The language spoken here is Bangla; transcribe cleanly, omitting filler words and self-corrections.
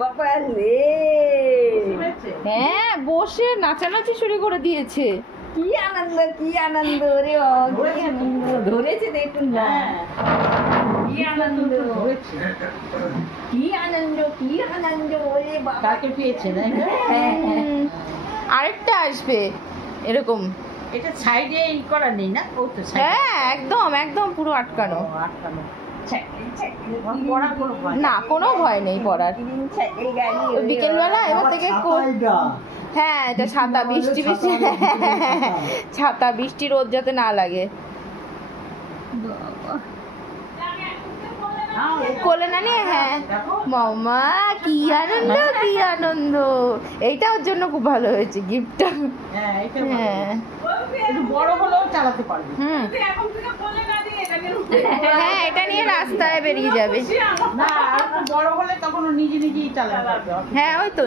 বাবা রে, হ্যাঁ বসে নাচানাচি শুরু করে দিয়েছে। কি আনন্দ, কি আনন্দ রে বাবা, কি আনন্দ। ধরেছে দেখুন না, কি আনন্দ, কি আনন্দ, কি আনন্দ ওরে বাবা। কাকে পেয়েছে না? আরেকটা আসবে এরকম। এটা সাইডে ই করা নেই না? ও তো হ্যাঁ একদম একদম পুরো আটকানো। আটকানো। পড়ার কোনো ভয় না কোনো ভয় নেই পড়ার। বিকেলবেলা এবার থেকে হ্যাঁ এটা ছাতা, বৃষ্টি বৃষ্টি ছাতা, বৃষ্টি রোদ যাতে না লাগে। কোলে না নিয়ে, হ্যাঁ মামা কি আনন্দ, কি আনন্দ। এইটা ওর জন্য খুব ভালো হয়েছে গিফটটা। হ্যাঁ এটা হ্যাঁ একটু বড় হলেও চালাতে পারবে। হ্যাঁ এটা নিয়ে রাস্তায় বেরিয়ে যাবে। না আর একটু বড় হলে তখন ও নিজে নিজেই চালাতে পারবে। হ্যাঁ ওই তো